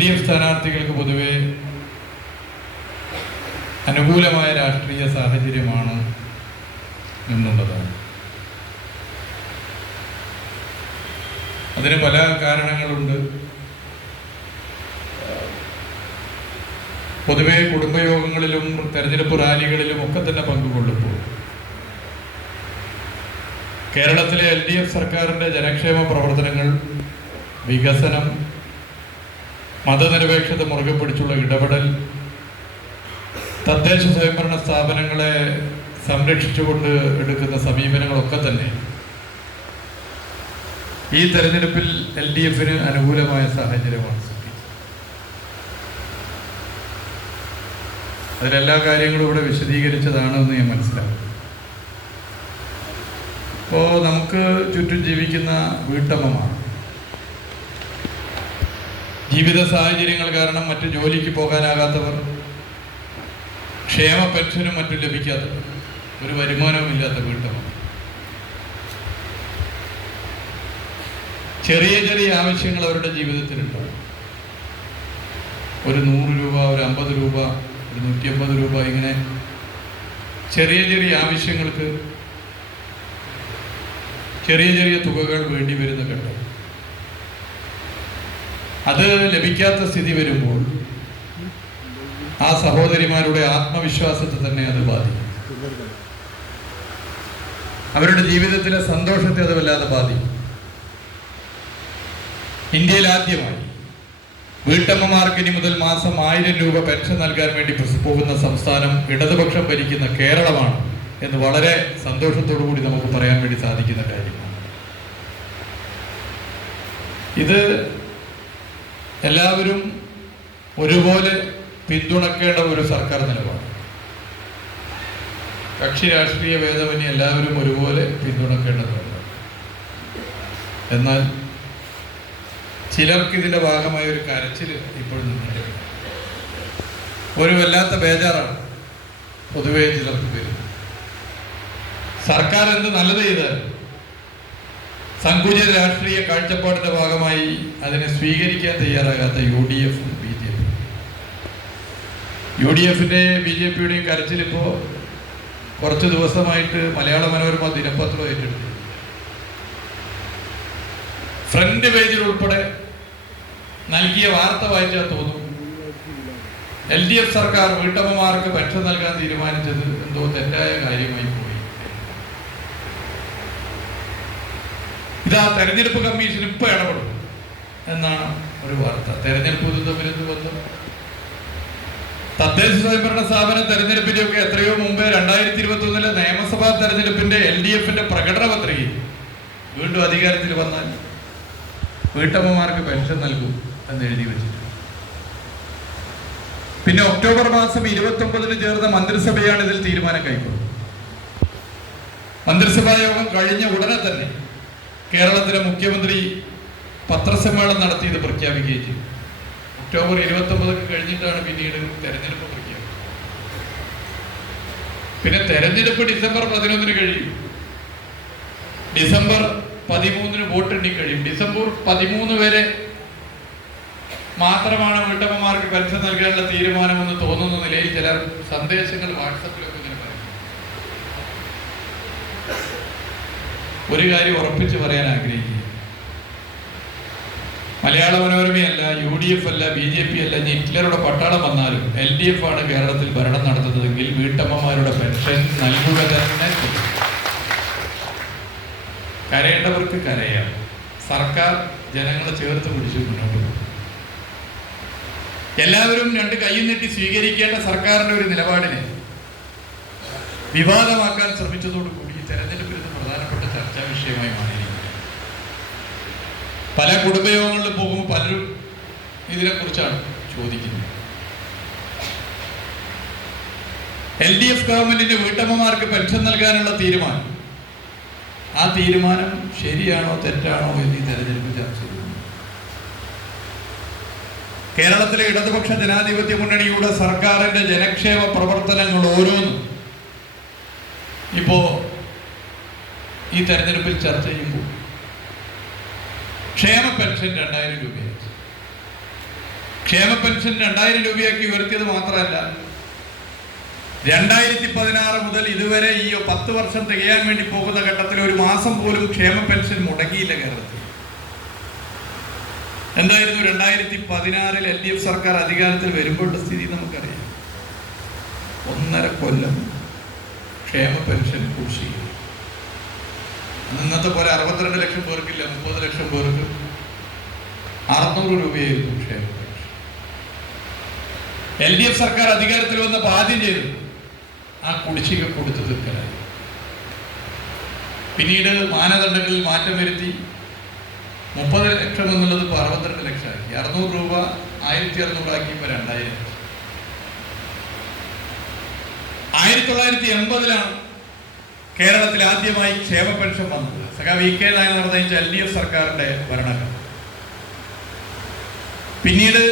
D F സ്ഥാനാർത്ഥികൾക്ക് പൊതുവെ അനുകൂലമായ രാഷ്ട്രീയ സാഹചര്യമാണ് എന്നുള്ളതാണ്. അതിന് പല കാരണങ്ങളുണ്ട്. പൊതുവെ കുടുംബയോഗങ്ങളിലും തെരഞ്ഞെടുപ്പ് റാലികളിലും ഒക്കെ തന്നെ പങ്കുകൊള്ളുമ്പോൾ കേരളത്തിലെ എൽ ഡി എഫ് സർക്കാരിന്റെ ജനക്ഷേമ പ്രവർത്തനങ്ങൾ വികസനം മതനിരപേക്ഷത മുറുകെ പിടിച്ചുള്ള ഇടപെടൽ തദ്ദേശ സ്വയംഭരണ സ്ഥാപനങ്ങളെ സംരക്ഷിച്ചുകൊണ്ട് എടുക്കുന്ന സമീപനങ്ങളൊക്കെ തന്നെ. ഈ തെരഞ്ഞെടുപ്പിൽ എൽ ഡി എഫിന് അനുകൂലമായ സാഹചര്യമാണ് അതിലെല്ലാ കാര്യങ്ങളും ഇവിടെ വിശദീകരിച്ചതാണെന്ന് ഞാൻ മനസ്സിലാക്കുന്നു. ഇപ്പോൾ നമുക്ക് ചുറ്റും ജീവിക്കുന്ന വീട്ടമ്മമാർ ജീവിത സാഹചര്യങ്ങൾ കാരണം മറ്റു ജോലിക്ക് പോകാനാകാത്തവർ ക്ഷേമ പെൻഷനും മറ്റും ലഭിക്കാത്തവർ ഒരു വരുമാനവും ഇല്ലാത്ത വീട്ടമ്മ. ചെറിയ ചെറിയ ആവശ്യങ്ങൾ അവരുടെ ജീവിതത്തിലുണ്ടാവും ഒരു നൂറ് രൂപ ഒരു അമ്പത് രൂപ ഒരു നൂറ്റി അമ്പത് രൂപ ഇങ്ങനെ ചെറിയ ചെറിയ ആവശ്യങ്ങൾക്ക് ചെറിയ ചെറിയ തുകകൾ വേണ്ടി വരുന്ന ഘട്ടം അത് ലഭിക്കാത്ത സ്ഥിതി വരുമ്പോൾ ആ സഹോദരിമാരുടെ ആത്മവിശ്വാസത്തെ തന്നെ അത് ബാധിക്കും. അവരുടെ ജീവിതത്തിലെ സന്തോഷത്തെ അത് വല്ലാതെ ബാധിക്കും. ഇന്ത്യയിൽ ആദ്യമായി വീട്ടമ്മമാർക്ക് ഇനി മുതൽ മാസം ആയിരം രൂപ പെൻഷൻ നൽകാൻ വേണ്ടി പോകുന്ന സംസ്ഥാനം ഇടതുപക്ഷം ഭരിക്കുന്ന കേരളമാണ് എന്ന് വളരെ സന്തോഷത്തോടു കൂടി നമുക്ക് പറയാൻ വേണ്ടി സാധിക്കുന്ന കാര്യമാണ്. ഇത് എല്ലാവരും ഒരുപോലെ പിന്തുണക്കേണ്ട ഒരു സർക്കാർ നിലപാട്. കക്ഷി രാഷ്ട്രീയ ഭേദമന്യെ എല്ലാവരും ഒരുപോലെ പിന്തുണക്കേണ്ടതുണ്ട്. എന്നാൽ ചിലർക്ക് ഇതിന്റെ ഭാഗമായ ഒരു കരച്ചിൽ ഇപ്പോൾ നിന്നിട്ടുണ്ട് ഒരു വല്ലാത്ത ബേജാറാണ് പൊതുവേ ചിലർക്ക് പേര് സർക്കാർ എന്ത് നല്ലത് ചെയ്താൽ സങ്കുചിത രാഷ്ട്രീയ കാഴ്ചപ്പാടിന്റെ ഭാഗമായി അതിനെ സ്വീകരിക്കാൻ തയ്യാറാകാത്ത യു ഡി എഫും B J P U D എഫിന്റെ ബി ജെ പിയുടെയും കരച്ചിലിപ്പോ കുറച്ച് ദിവസമായിട്ട് മലയാള മനോരമ ദിനപത്രം ഏറ്റെടുത്തു. ഫ്രണ്ട് പേജിൽ ഉൾപ്പെടെ നൽകിയ വാർത്ത വായിച്ചാൽ തോന്നും എൽ ഡി എഫ് സർക്കാർ വീട്ടമ്മമാർക്ക് പെൻഷൻ നൽകാൻ തീരുമാനിച്ചത് എന്തോ തെറ്റായ കാര്യമായി പോയി. ഇതാ തെരഞ്ഞെടുപ്പ് കമ്മീഷൻ ഇപ്പൊ ഇടപെടും എന്നാണ് ഒരു വാർത്ത. തെരഞ്ഞെടുപ്പ് വന്നു ബന്ധം? തദ്ദേശ സ്വയംഭരണ സ്ഥാപന തെരഞ്ഞെടുപ്പിന്റെ ഒക്കെ എത്രയോ മുമ്പേ രണ്ടായിരത്തി ഇരുപത്തി ഒന്നിലെ നിയമസഭാ തെരഞ്ഞെടുപ്പിന്റെ എൽ ഡി എഫിന്റെ പ്രകടന പത്രികയിൽ വീണ്ടും അധികാരത്തിൽ വന്നാൽ വീട്ടമ്മമാർക്ക് പെൻഷൻ നൽകും എന്ന് എഴുതി വെച്ചിട്ടുണ്ട്. പിന്നെ ഒക്ടോബർ മാസം ഇരുപത്തി ഒമ്പതിന് ചേർന്ന മന്ത്രിസഭയാണ് ഇതിൽ തീരുമാനം കൈക്കൊള്ളുന്നത് മന്ത്രിസഭാ യോഗം കഴിഞ്ഞ ഉടനെ തന്നെ കേരളത്തിലെ മുഖ്യമന്ത്രി പത്രസമ്മേളനം നടത്തി ഇത് പ്രഖ്യാപിക്കുകയും ചെയ്തു ഒക്ടോബർ ഇരുപത്തി ഒമ്പതൊക്കെ കഴിഞ്ഞിട്ടാണ് പിന്നീട് തെരഞ്ഞെടുപ്പ് പ്രഖ്യാപിച്ചത്. പിന്നെ തെരഞ്ഞെടുപ്പ് ഡിസംബർ പതിനൊന്നിന് കഴിയും. ഡിസംബർ പതിമൂന്നിന് വോട്ടെണ്ണി കഴിയും. ഡിസംബർ പതിമൂന്ന് വരെ മാത്രമാണ് വീട്ടമ്മമാർക്ക് പെൻഷൻ നൽകാനുള്ള തീരുമാനമെന്ന് തോന്നുന്ന നിലയിൽ ചില സന്ദേശങ്ങൾ വാട്സപ്പിലൊക്കെ ഇങ്ങനെ പറയും ഒരു കാര്യം ഉറപ്പിച്ച് പറയാൻ ആഗ്രഹിക്കുക മലയാള മനോരമയല്ല യു ഡി എഫ് അല്ല ബി ജെ പി അല്ല ഇനി ഹിറ്റ്ലറുടെ പട്ടാളം വന്നാലും എൽ ഡി എഫ് ആണ് കേരളത്തിൽ ഭരണം നടത്തുന്നതെങ്കിൽ വീട്ടമ്മമാരുടെ പെൻഷൻ നൽകുക തന്നെ. കരയേണ്ടവർക്ക് കരയാം. സർക്കാർ ജനങ്ങളെ ചേർത്ത് പിടിച്ച് മുന്നോട്ട് പോകും. എല്ലാവരും രണ്ട് കൈയും നീട്ടി സ്വീകരിക്കേണ്ട സർക്കാരിന്റെ ഒരു നിലപാടിനെ വിവാദമാക്കാൻ ശ്രമിച്ചതോടുകൂടി ഈ തെരഞ്ഞെടുപ്പിൽ ഇത് പ്രധാനപ്പെട്ട ചർച്ചാ വിഷയമായി മാറിയിരിക്കുന്നത്. പല കുടുംബയോഗങ്ങളിൽ പോകുമ്പോൾ പലരും ഇതിനെക്കുറിച്ചാണ് ചോദിക്കുന്നത്. എൽ ഡി എഫ് ഗവൺമെന്റിന്റെ വീട്ടമ്മമാർക്ക് പെൻഷൻ നൽകാനുള്ള തീരുമാനം. ആ തീരുമാനം ശരിയാണോ തെറ്റാണോ എന്ന് ഈ തെരഞ്ഞെടുപ്പ് ചർച്ച ചെയ്യുന്നു. കേരളത്തിലെ ഇടതുപക്ഷ ജനാധിപത്യ മുന്നണിയുടെ സർക്കാരിന്റെ ജനക്ഷേമ പ്രവർത്തനങ്ങൾ ഓരോന്നും ഇപ്പോ ഈ തെരഞ്ഞെടുപ്പിൽ ചർച്ച ചെയ്യുമ്പോൾ ക്ഷേമ പെൻഷൻ രണ്ടായിരം രൂപയാക്കി. ക്ഷേമ പെൻഷൻ രണ്ടായിരം രൂപയാക്കി ഉയർത്തിയത് മാത്രമല്ല രണ്ടായിരത്തി പതിനാറ് മുതൽ ഇതുവരെ ഈ പത്ത് വർഷം തികയാൻ വേണ്ടി പോകുന്ന ഘട്ടത്തിൽ ഒരു മാസം പോലും ക്ഷേമ പെൻഷൻ മുടങ്ങിയില്ല കേരളത്തിൽ. എന്തായിരുന്നു രണ്ടായിരത്തി പതിനാറിൽ എൽ ഡി എഫ് സർക്കാർ അധികാരത്തിൽ വരുമ്പോഴുള്ള സ്ഥിതി നമുക്കറിയാം. ഒന്നര കൊല്ലം ക്ഷേമ പെൻഷൻ കുടിശ്ശിക ഇന്നത്തെ പോലെ അറുപത്തിരണ്ട് ലക്ഷം പേർക്കില്ല മുപ്പത് ലക്ഷം പേർക്ക് അറുന്നൂറ് രൂപയായിരുന്നു ക്ഷേമ എൽ ഡി എഫ് സർക്കാർ അധികാരത്തിൽ വന്നപ്പോൾ ആദ്യം ചെയ്തു ആ കുടിശ്ശിക കൊടുത്തു തീർക്കലായി പിന്നീട് മാനദണ്ഡങ്ങളിൽ മാറ്റം വരുത്തി മുപ്പത് ലക്ഷം എന്നുള്ളത് ഇപ്പോൾ അറുപത്തിരണ്ട് ലക്ഷമാക്കി. അറുന്നൂറ് രൂപ ആയിരത്തി അറുന്നൂറാക്കി ഇപ്പോൾ രണ്ടായിരം ആയിരത്തി തൊള്ളായിരത്തി എൺപതിലാണ് കേരളത്തിൽ ആദ്യമായി ക്ഷേമ പെൻഷൻ വന്നത്. സഖാ വി കെ നായർ നിർണയിച്ച എൽ ഡി എഫ് സർക്കാരിന്റെ ഭരണകാലം പിന്നീട്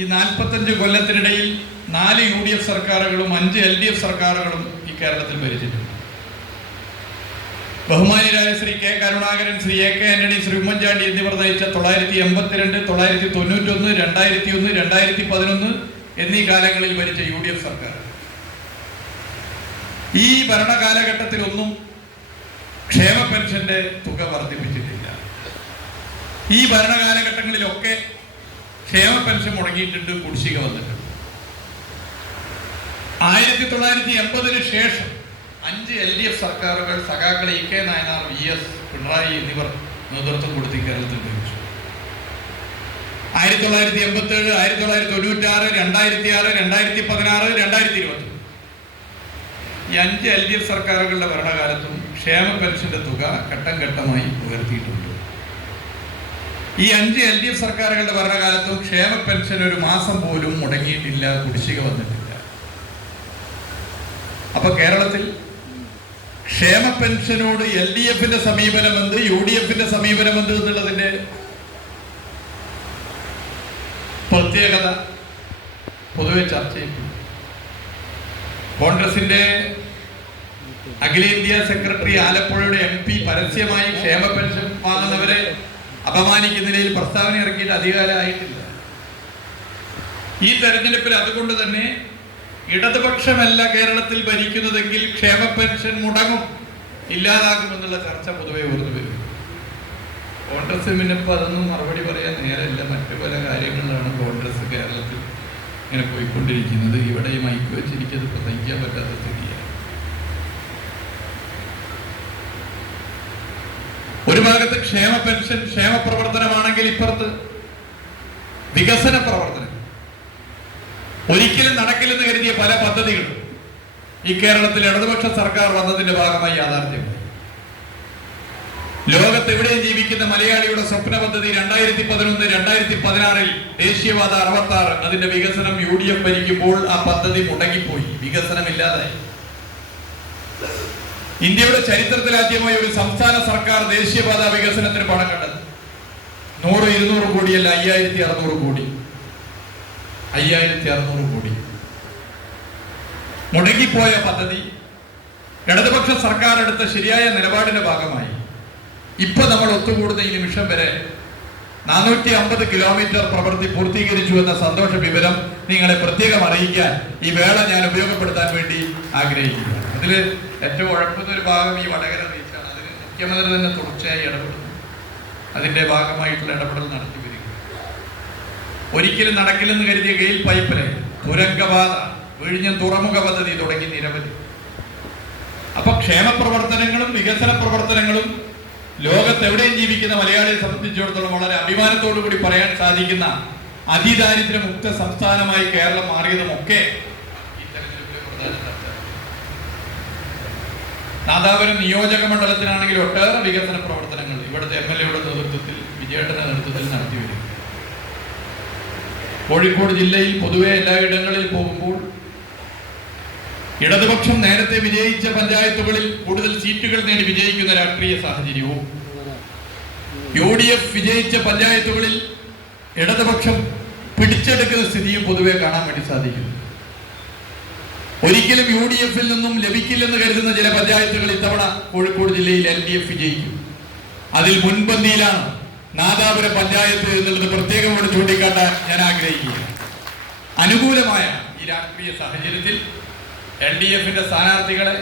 ഈ നാൽപ്പത്തഞ്ച് കൊല്ലത്തിനിടയിൽ നാല് യു ഡി എഫ് സർക്കാരുകളും അഞ്ച് എൽ ഡി എഫ് സർക്കാരുകളും ഈ കേരളത്തിൽ ഭരിച്ചിട്ടുണ്ട്. ബഹുമാനിയരായ Shri K Karunakaran Shri A K Antony Shri Oommen Chandy എന്നിവർ നയിച്ച തൊള്ളായിരത്തി എൺപത്തിരണ്ട് തൊള്ളായിരത്തി തൊണ്ണൂറ്റൊന്ന് രണ്ടായിരത്തി ഒന്ന് രണ്ടായിരത്തി പതിനൊന്ന് എന്നീ കാലങ്ങളിൽ ഭരിച്ച യു ഡി എഫ് സർക്കാർ. ഈ ഭരണകാലഘട്ടത്തിലൊന്നും ക്ഷേമ പെൻഷന്റെ തുക വർദ്ധിപ്പിച്ചിട്ടില്ല. ഈ ഭരണകാലഘട്ടങ്ങളിലൊക്കെ ക്ഷേമ പെൻഷൻ മുടങ്ങിയിട്ടുണ്ട് കുടിശ്ശിക വന്നിട്ടുണ്ട്. ആയിരത്തി തൊള്ളായിരത്തി എൺപതിന് ശേഷം അഞ്ച് എൽ ഡി എഫ് സർക്കാരുകൾ സഖാക്കൾ E K Nayanar V S Pinarayi എന്നിവർ നേതൃത്വം കൊടുത്ത് കേരളത്തിൽ ഭരിച്ചു. ആയിരത്തി തൊള്ളായിരത്തി എൺപത്തി ഏഴ് ആയിരത്തി തൊള്ളായിരത്തി തൊണ്ണൂറ്റി ആറ് രണ്ടായിരത്തി ആറ് രണ്ടായിരത്തി പതിനാറ് രണ്ടായിരത്തി ഇരുപത്തി ഈ അഞ്ച് എൽ ഡി എഫ് സർക്കാരുകളുടെ ഭരണകാലത്തും ക്ഷേമ പെൻഷന്റെ തുക ഘട്ടം ഘട്ടമായി ഉയർത്തിയിട്ടുണ്ട്. ഈ അഞ്ച് എൽ ഡി എഫ് സർക്കാരുകളുടെ ഭരണകാലത്തും ക്ഷേമ പെൻഷൻ ഒരു മാസം പോലും മുടങ്ങിയിട്ടില്ല കുടിശ്ശിക വന്നിട്ടില്ല. അപ്പൊ കേരളത്തിൽ ക്ഷേമ പെൻഷനോട് എൽ ഡി എഫിന്റെ സമീപനം എന്ത് യു ഡി എഫിന്റെ സമീപനം എന്ത് എന്നുള്ളതിന്റെ പ്രത്യേകത പൊതുവെ ചർച്ച ചെയ്യും കോൺഗ്രസിന്റെ അഖിലേന്ത്യാ സെക്രട്ടറി ആലപ്പുഴയുടെ എം പി പരസ്യമായി ക്ഷേമ പെൻഷൻ വാങ്ങുന്നവരെ അപമാനിക്കുന്ന നിലയിൽ പ്രസ്താവന ഇറക്കിയിട്ട് അധികാരമായിട്ടില്ല. ഈ തെരഞ്ഞെടുപ്പിൽ അതുകൊണ്ട് തന്നെ ഇടതുപക്ഷമല്ല കേരളത്തിൽ ഭരിക്കുന്നതെങ്കിൽ ക്ഷേമ പെൻഷൻ മുടങ്ങും. ഇല്ലാതാകുമെന്നുള്ള ചർച്ച പൊതുവെ ഉയർന്നു വരും. കോൺഗ്രസ് പിന്നെ അതൊന്നും മറുപടി പറയാൻ നേരമില്ല. മറ്റു പല കാര്യങ്ങളിലാണ് കോൺഗ്രസ് കേരളത്തിൽ ഇങ്ങനെ പോയിക്കൊണ്ടിരിക്കുന്നത്. ഇവിടെ ഈ മൈക്ക് വെച്ച് എനിക്കത് പ്രസംഗിക്കാൻ പറ്റാത്ത സ്ഥിതിയാണ് ഒരു ഭാഗത്ത് ക്ഷേമ പെൻഷൻ ക്ഷേമ പ്രവർത്തനമാണെങ്കിൽ ഇപ്പുറത്ത് വികസന പ്രവർത്തനം. ഒരിക്കലും നടക്കില്ലെന്ന് കരുതിയ പല പദ്ധതികളും ഈ കേരളത്തിൽ ഇടതുപക്ഷ സർക്കാർ വന്നതിന്റെ ഭാഗമായി യാഥാർത്ഥ്യമായി ലോകത്ത് എവിടെയും ജീവിക്കുന്ന മലയാളിയുടെ സ്വപ്ന പദ്ധതി രണ്ടായിരത്തി പതിനൊന്ന് രണ്ടായിരത്തി പതിനാറിൽ ദേശീയവാദ അറുപത്തി ആറ് അതിന്റെ വികസനം യു ഡി എഫ് ഭരിക്കുമ്പോൾ ആ പദ്ധതി മുടങ്ങിപ്പോയി. വികസനം ഇല്ലാതായി ഇന്ത്യയുടെ ചരിത്രത്തിൽ ആദ്യമായി ഒരു സംസ്ഥാന സർക്കാർ ദേശീയപാത വികസനത്തിന് പണം കണ്ടത്. നൂറ് ഇരുന്നൂറ് കോടിയല്ല അയ്യായിരത്തി അറുന്നൂറ് കോടി. അയ്യായിരത്തി അറുന്നൂറ് കോടി. മുടങ്ങിപ്പോയ പദ്ധതി ഇടതുപക്ഷ സർക്കാർ എടുത്ത ശരിയായ നിലപാടിന്റെ ഭാഗമായി. ഇപ്പൊ നമ്മൾ ഒത്തുകൂടുന്ന ഈ നിമിഷം വരെ നാനൂറ്റി അമ്പത് കിലോമീറ്റർ പ്രവൃത്തി പൂർത്തീകരിച്ചു എന്ന സന്തോഷ വിവരം നിങ്ങളെ പ്രത്യേകം അറിയിക്കാൻ ഈ വേള ഞാൻ ഉപയോഗപ്പെടുത്താൻ വേണ്ടി ആഗ്രഹിക്കുന്നു അതിൽ ഏറ്റവും ഉഴപ്പുന്ന ഒരു ഭാഗം ഈ വടകര റീച്ചാണ് അതിന് മുഖ്യമന്ത്രി തന്നെ തുടർച്ചയായി ഇടപെടുന്നു അതിന്റെ ഭാഗമായിട്ടുള്ള ഇടപെടൽ നടത്തി വരിക ഒരിക്കലും നടക്കില്ലെന്ന് കരുതിയ ഗെയിൽ പൈപ്പിലെ ലൈൻ തുരങ്കപാത വിഴിഞ്ഞ തുറമുഖ പദ്ധതി തുടങ്ങി നിരവധി. അപ്പൊ ക്ഷേമ പ്രവർത്തനങ്ങളും വികസന പ്രവർത്തനങ്ങളും ലോകത്ത് എവിടെയും ജീവിക്കുന്ന മലയാളിയെ സംബന്ധിച്ചിടത്തോളം വളരെ അഭിമാനത്തോടു കൂടി പറയാൻ സാധിക്കുന്ന അതിദാരിദ്ര്യമുക്ത സംസ്ഥാനമായി കേരളം മാറിയതുമൊക്കെ ഈ തെരഞ്ഞെടുപ്പിലെ പ്രധാന ചർച്ച നാദാപുരം നിയോജക മണ്ഡലത്തിനാണെങ്കിൽ ഒട്ടേറെ വികസന പ്രവർത്തനങ്ങൾ ഇവിടുത്തെ എം എൽ എയുടെ നേതൃത്വത്തിൽ വിജയേട്ടന്റെ നേതൃത്വത്തിൽ നടത്തി വരും. കോഴിക്കോട് ജില്ലയിൽ പൊതുവെ എല്ലായിടങ്ങളിൽ പോകുമ്പോൾ ഇടതുപക്ഷം നേരത്തെ വിജയിച്ച പഞ്ചായത്തുകളിൽ കൂടുതൽ സീറ്റുകൾ നേടി വിജയിക്കുന്ന രാഷ്ട്രീയ സാഹചര്യവും യു ഡി എഫ് വിജയിച്ച പഞ്ചായത്തുകളിൽ ഇടതുപക്ഷം പിടിച്ചെടുക്കുന്ന സ്ഥിതിയും പൊതുവെ കാണാൻ വേണ്ടി സാധിക്കുന്നു. ഒരിക്കലും യു ഡി എഫിൽ നിന്നും ലഭിക്കില്ലെന്ന് കരുതുന്ന ചില പഞ്ചായത്തുകൾ ഇത്തവണ കോഴിക്കോട് ജില്ലയിൽ എൽ ഡി എഫ് വിജയിക്കും. അതിൽ മുൻപന്തിയിലാണ് നാദാപുരം പഞ്ചായത്ത് എന്നുള്ളത് പ്രത്യേകമായി ചൂണ്ടിക്കാട്ടാൻ ഞാൻ ആഗ്രഹിക്കുകയാണ്. അനുകൂലമായ ഈ രാഷ്ട്രീയ സാഹചര്യത്തിൽ എൽ ഡി എഫിന്റെ സ്ഥാനാർത്ഥികളെ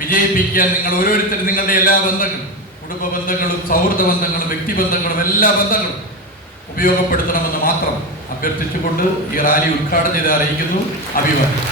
വിജയിപ്പിക്കാൻ നിങ്ങൾ ഓരോരുത്തരും നിങ്ങളുടെ എല്ലാ ബന്ധങ്ങളും കുടുംബ ബന്ധങ്ങളും സൗഹൃദ ബന്ധങ്ങളും വ്യക്തിബന്ധങ്ങളും എല്ലാ ബന്ധങ്ങളും ഉപയോഗപ്പെടുത്തണമെന്ന് മാത്രം അഭ്യർത്ഥിച്ചുകൊണ്ട് ഈ റാലി ഉദ്ഘാടനം ചെയ്ത് അറിയിക്കുന്നു. അഭിവാദ്യം.